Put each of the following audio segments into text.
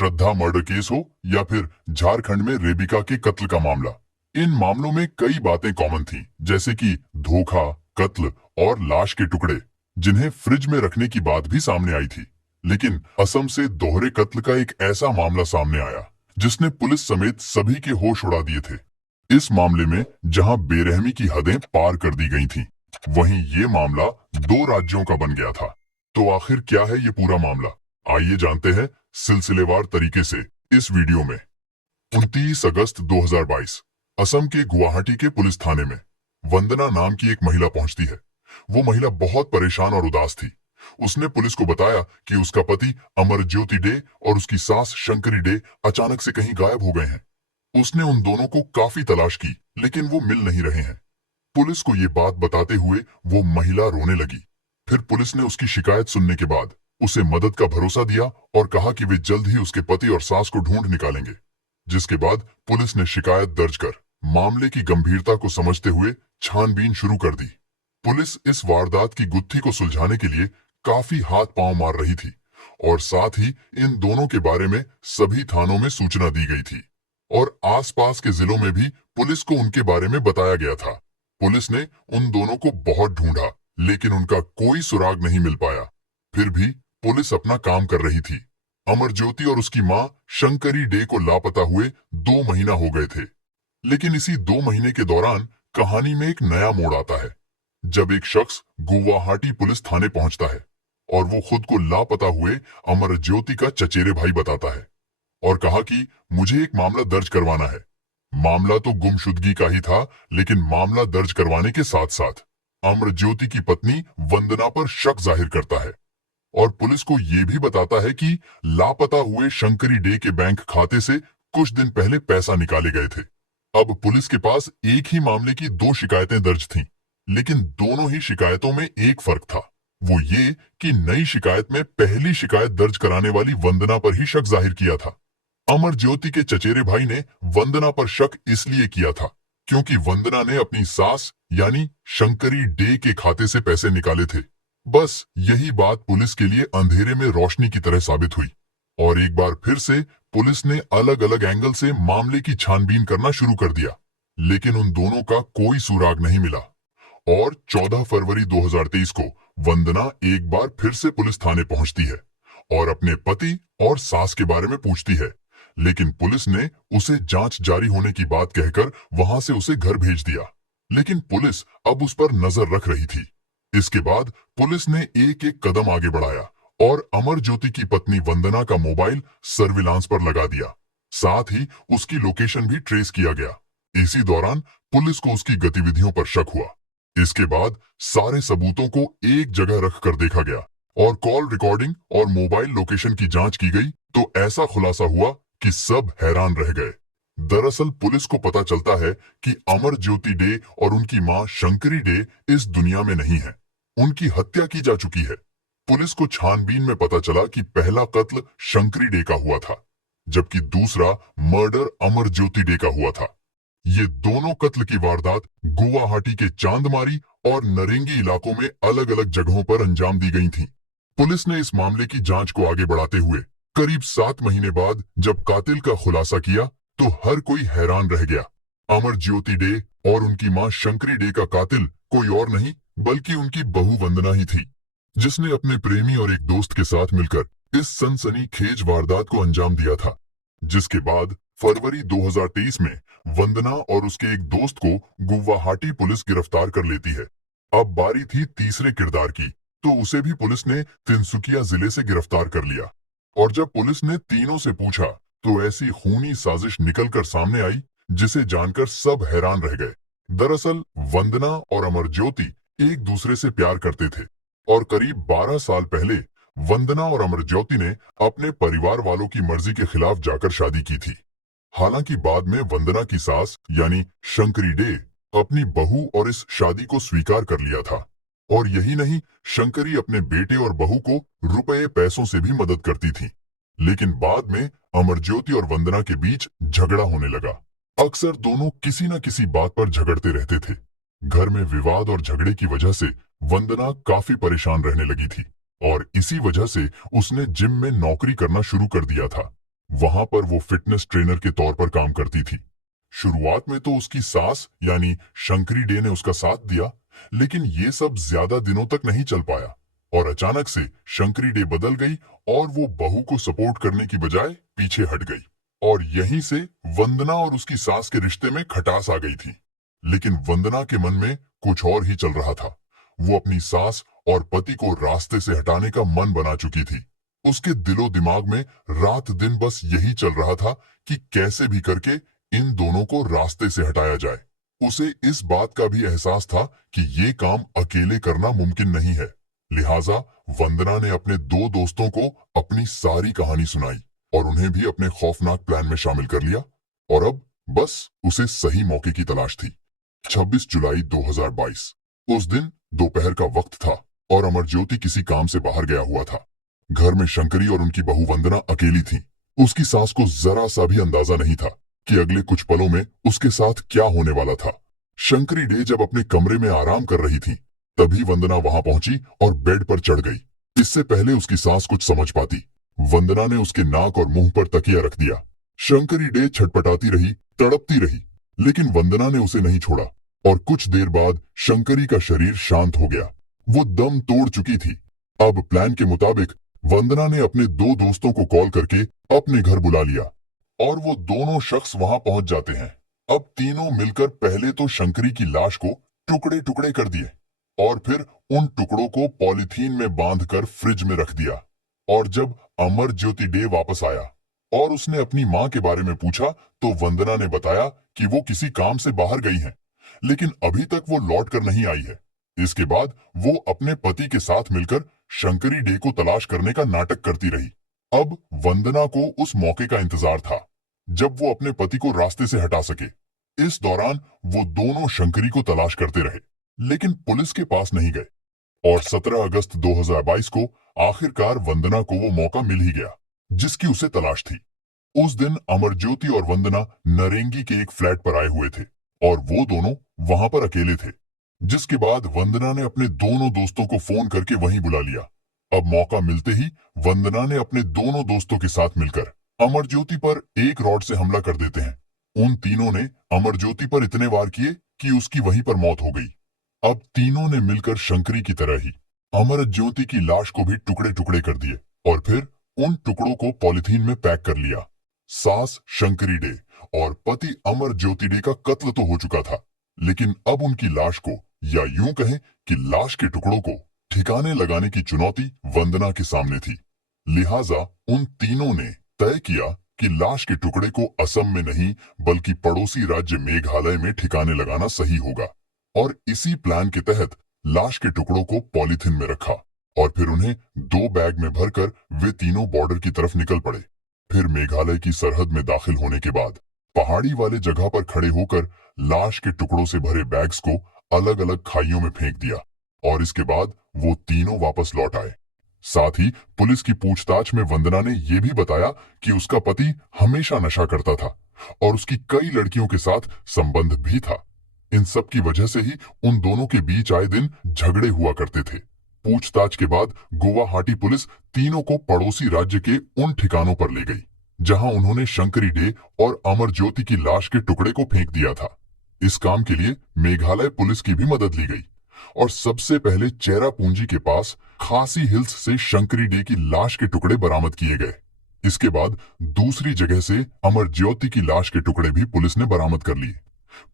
श्रद्धा murder case हो या फिर झारखंड में रेबिका के कत्ल का मामला, इन मामलों में कई बातें कॉमन थीं, जैसे कि धोखा, कत्ल और लाश के टुकड़े, जिन्हें फ्रिज में रखने की बात भी सामने आई थी। लेकिन असम से दोहरे कत्ल का एक ऐसा मामला सामने आया जिसने पुलिस समेत सभी के होश उड़ा दिए थे। इस मामले में जहां बेरहमी की हदें पार कर दी गई थीं, वहीं ये मामला दो राज्यों का बन गया था। तो आखिर क्या है ये पूरा मामला? आइए जानते हैं सिलसिलेवार तरीके से इस वीडियो में। 29 अगस्त 2022 असम के गुवाहाटी के पुलिस थाने में वंदना नाम की एक महिला पहुंचती है। वो महिला बहुत परेशान और उदास थी। उसने पुलिस को बताया कि उसका पति अमरज्योति डे और उसकी सास शंकरी डे अचानक से कहीं गायब हो गए हैं। उसने उन दोनों को काफी तलाश की, लेकिन वो मिल नहीं रहे हैं। पुलिस को ये बात बताते हुए वो महिला रोने लगी। फिर पुलिस ने उसकी शिकायत सुनने के बाद उसे मदद का भरोसा दिया और कहा कि वे जल्द ही उसके पति और सास को ढूंढ निकालेंगे। जिसके बाद पुलिस ने शिकायत दर्ज कर मामले की गंभीरता को समझते हुए छानबीन शुरू कर दी। पुलिस इस वारदात की गुत्थी को सुलझाने के लिए काफी हाथ पांव मार रही थी और साथ ही इन दोनों के बारे में सभी थानों में सूचना दी गई थी और आसपास के जिलों में भी पुलिस को उनके बारे में बताया गया था। पुलिस ने उन दोनों को बहुत ढूंढा, लेकिन उनका कोई सुराग नहीं मिल पाया। फिर भी पुलिस अपना काम कर रही थी। अमरज्योति और उसकी मां शंकरी डे को लापता हुए 2 महीना हो गए थे। लेकिन इसी 2 महीने के दौरान कहानी में एक नया मोड़ आता है, जब एक शख्स गुवाहाटी पुलिस थाने पहुंचता है और वो खुद को लापता हुए अमरज्योति का चचेरे भाई बताता है और कहा कि मुझे एक मामला दर्ज करवाना है। मामला तो गुमशुदगी का ही था, लेकिन मामला दर्ज करवाने के साथ साथ अमरज्योति की पत्नी वंदना पर शक जाहिर करता है और पुलिस को यह भी बताता है कि लापता हुए शंकरी डे के बैंक खाते से कुछ दिन पहले पैसा निकाले गए थे। अब पुलिस के पास एक ही मामले की 2 शिकायतें दर्ज थीं, लेकिन दोनों ही शिकायतों में एक फर्क था। वो ये कि नई शिकायत में पहली शिकायत दर्ज कराने वाली वंदना पर ही शक जाहिर किया था। अमरज्योति के चचेरे भाई ने वंदना पर शक इसलिए किया था क्योंकि वंदना ने अपनी सास यानी शंकरी डे के खाते से पैसे निकाले थे। बस यही बात पुलिस के लिए अंधेरे में रोशनी की तरह साबित हुई और एक बार फिर से पुलिस ने अलग अलग एंगल से मामले की छानबीन करना शुरू कर दिया, लेकिन उन दोनों का कोई सुराग नहीं मिला। और 14 फरवरी 2023 को वंदना एक बार फिर से पुलिस थाने पहुंचती है और अपने पति और सास के बारे में पूछती है, लेकिन पुलिस ने उसे जांच जारी होने की बात कहकर वहां से उसे घर भेज दिया। लेकिन पुलिस अब उस पर नजर रख रही थी। इसके बाद पुलिस ने एक एक कदम आगे बढ़ाया और अमरज्योति की पत्नी वंदना का मोबाइल सर्विलांस पर लगा दिया। साथ ही उसकी लोकेशन भी ट्रेस किया गया। इसी दौरान पुलिस को उसकी गतिविधियों पर शक हुआ। इसके बाद सारे सबूतों को एक जगह रखकर देखा गया और कॉल रिकॉर्डिंग और मोबाइल लोकेशन की जांच की गई, तो ऐसा खुलासा हुआ कि सब हैरान रह गए। दरअसल पुलिस को पता चलता है कि अमरज्योति डे और उनकी मां शंकरी डे इस दुनिया में नहीं है। उनकी हत्या की जा चुकी है। पुलिस को छानबीन में पता चला कि पहला कत्ल शंकरी डे का हुआ था, जबकि दूसरा मर्डर अमरज्योति डे का हुआ था। ये दोनों कत्ल की वारदात गुवाहाटी के चांदमारी और नरेंगी इलाकों में अलग अलग जगहों पर अंजाम दी गई थीं। पुलिस ने इस मामले की जांच को आगे बढ़ाते हुए करीब 7 महीने बाद जब कातिल का खुलासा किया, तो हर कोई हैरान रह गया। अमरज्योति डे और उनकी मां शंकरी डे का कातिल कोई और नहीं बल्कि उनकी बहू वंदना ही थी, जिसने अपने प्रेमी और एक दोस्त के साथ मिलकर इस सनसनीखेज वारदात को अंजाम दिया था। जिसके बाद फरवरी 2023 में वंदना और उसके एक दोस्त को गुवाहाटी पुलिस गिरफ्तार कर लेती है। अब बारी थी तीसरे किरदार की, तो उसे भी पुलिस ने तिनसुकिया जिले से गिरफ्तार कर लिया। और जब पुलिस ने तीनों से पूछा, तो ऐसी खूनी साजिश निकलकर सामने आई जिसे जानकर सब हैरान रह गए। दरअसल वंदना और अमरज्योति एक दूसरे से प्यार करते थे और करीब 12 साल पहले वंदना और अमरज्योति ने अपने परिवार वालों की मर्जी के खिलाफ जाकर शादी की थी। हालांकि बाद में वंदना की सास यानी शंकरी डे अपनी बहू और इस शादी को स्वीकार कर लिया था। और यही नहीं, शंकरी अपने बेटे और बहू को रुपए पैसों से भी मदद करती थी। लेकिन बाद में अमरज्योति और वंदना के बीच झगड़ा होने लगा। अक्सर दोनों किसी न किसी बात पर झगड़ते रहते थे। घर में विवाद और झगड़े की वजह से वंदना काफी परेशान रहने लगी थी और इसी वजह से उसने जिम में नौकरी करना शुरू कर दिया था। वहां पर वो फिटनेस ट्रेनर के तौर पर काम करती थी। शुरुआत में तो उसकी सास यानी शंकरी डे ने उसका साथ दिया, लेकिन ये सब ज्यादा दिनों तक नहीं चल पाया और अचानक से शंकरी डे बदल गई और वो बहू को सपोर्ट करने की बजाय पीछे हट गई और यहीं से वंदना और उसकी सास के रिश्ते में खटास आ गई थी। लेकिन वंदना के मन में कुछ और ही चल रहा था। वो अपनी सास और पति को रास्ते से हटाने का मन बना चुकी थी। उसके दिलो दिमाग में रात दिन बस यही चल रहा था कि कैसे भी करके इन दोनों को रास्ते से हटाया जाए। उसे इस बात का भी एहसास था कि ये काम अकेले करना मुमकिन नहीं है। लिहाजा वंदना ने अपने दो दोस्तों को अपनी सारी कहानी सुनाई और उन्हें भी अपने खौफनाक प्लान में शामिल कर लिया। और अब बस उसे सही मौके की तलाश थी। 26 जुलाई 2022 उस दिन दोपहर का वक्त था और अमरज्योति किसी काम से बाहर गया हुआ था। घर में शंकरी और उनकी बहू वंदना अकेली थी। उसकी सास को जरा सा भी अंदाजा नहीं था कि अगले कुछ पलों में उसके साथ क्या होने वाला था। शंकरी डे जब अपने कमरे में आराम कर रही थी, तभी वंदना वहां पहुंची और बेड पर चढ़ गई। इससे पहले उसकी सास कुछ समझ पाती, वंदना ने उसके नाक और मुंह पर तकिया रख दिया। शंकरी डे छटपटाती रही, तड़पती रही, लेकिन वंदना ने उसे नहीं छोड़ा और कुछ देर बाद शंकरी का शरीर शांत हो गया। वो दम तोड़ चुकी थी। अब प्लान के मुताबिक वंदना ने अपने दो दोस्तों को कॉल करके अपने घर बुला लिया और वो दोनों शख्स वहां पहुंच जाते हैं। अब तीनों मिलकर पहले तो शंकरी की लाश को टुकड़े टुकड़े कर दिए और फिर उन टुकड़ों को पॉलीथीन में बांधकर फ्रिज में रख दिया। और जब अमरज्योति डे वापस आया और उसने अपनी मां के बारे में पूछा, तो वंदना ने बताया कि वो किसी काम से बाहर गई हैं, लेकिन अभी तक वो लौट कर नहीं आई है। इसके बाद वो अपने पति के साथ मिलकर शंकरी डे को तलाश करने का नाटक करती रही। अब वंदना को उस मौके का इंतजार था जब वो अपने पति को रास्ते से हटा सके। इस दौरान वो दोनों शंकरी को तलाश करते रहे, लेकिन पुलिस के पास नहीं गए और 17 अगस्त 2022 को आखिरकार वंदना को वो मौका मिल ही गया जिसकी उसे तलाश थी। उस दिन अमरज्योति और वंदना नरेंगी के एक फ्लैट पर आए हुए थे और वो दोनों वहां पर अकेले थे, जिसके बाद वंदना ने अपने दोनों दोस्तों को फोन करके वहीं बुला लिया। अब मौका मिलते ही वंदना ने अपने दोनों दोस्तों के साथ मिलकर अमरज्योति पर एक रॉड से हमला कर देते हैं। उन तीनों ने अमरज्योति पर इतने वार किए कि उसकी वहीं पर मौत हो गई। अब तीनों ने मिलकर शंकरी की तरह ही अमरज्योति की लाश को भी टुकड़े टुकड़े कर दिए और फिर उन टुकड़ों को पॉलिथीन में पैक कर लिया। सास शंकरी डे और पति अमरज्योति डे का कत्ल तो हो चुका था, लेकिन अब उनकी लाश को, या यूं कहें कि लाश के टुकड़ों को ठिकाने लगाने की चुनौती वंदना के सामने थी। लिहाजा उन तीनों ने तय किया कि लाश के टुकड़े को असम में नहीं बल्कि पड़ोसी राज्य मेघालय में ठिकाने लगाना सही होगा। और इसी प्लान के तहत लाश के टुकड़ों को पॉलीथिन में रखा और फिर उन्हें 2 बैग में भरकर वे तीनों बॉर्डर की तरफ निकल पड़े। फिर मेघालय की सरहद में दाखिल होने के बाद पहाड़ी वाले जगह पर खड़े होकर लाश के टुकड़ों से भरे बैग्स को अलग अलग खाइयों में फेंक दिया और इसके बाद वो तीनों वापस लौट आए। साथ ही पुलिस की पूछताछ में वंदना ने यह भी बताया कि उसका पति हमेशा नशा करता था और उसकी कई लड़कियों के साथ संबंध भी था। इन सब की वजह से ही उन दोनों के बीच आए दिन झगड़े हुआ करते थे। पूछताछ के बाद गुवाहाटी पुलिस तीनों को पड़ोसी राज्य के उन ठिकानों पर ले गई जहां उन्होंने शंकरी डे और अमरज्योति की लाश के टुकड़े को फेंक दिया था। इस काम के लिए मेघालय पुलिस की भी मदद ली गई और सबसे पहले चेरापूंजी के पास खासी हिल्स से शंकरी डे की लाश के टुकड़े बरामद किए गए। इसके बाद दूसरी जगह से अमरज्योति की लाश के टुकड़े भी पुलिस ने बरामद कर लिए।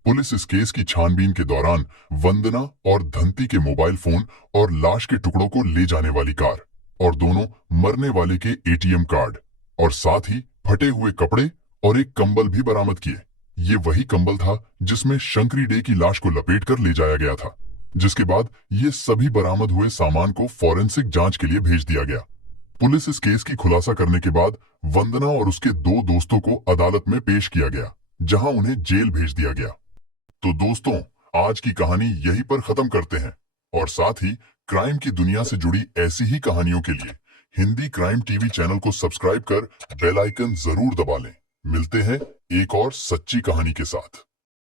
पुलिस इस केस की छानबीन के दौरान वंदना और धंती के मोबाइल फोन और लाश के टुकड़ों को ले जाने वाली कार और दोनों मरने वाले के एटीएम कार्ड और साथ ही फटे हुए कपड़े और एक कंबल भी बरामद किए। ये वही कंबल था जिसमें शंकरी डे की लाश को लपेटकर ले जाया गया था, जिसके बाद ये सभी बरामद हुए सामान को फॉरेंसिक जांच के लिए भेज दिया गया। पुलिस इस केस की खुलासा करने के बाद वंदना और उसके 2 दोस्तों को अदालत में पेश किया गया, जहां उन्हें जेल भेज दिया गया। तो दोस्तों, आज की कहानी यहीं पर खत्म करते हैं और साथ ही क्राइम की दुनिया से जुड़ी ऐसी ही कहानियों के लिए हिंदी क्राइम टीवी चैनल को सब्सक्राइब कर बेल आइकन जरूर दबा लें। मिलते हैं एक और सच्ची कहानी के साथ।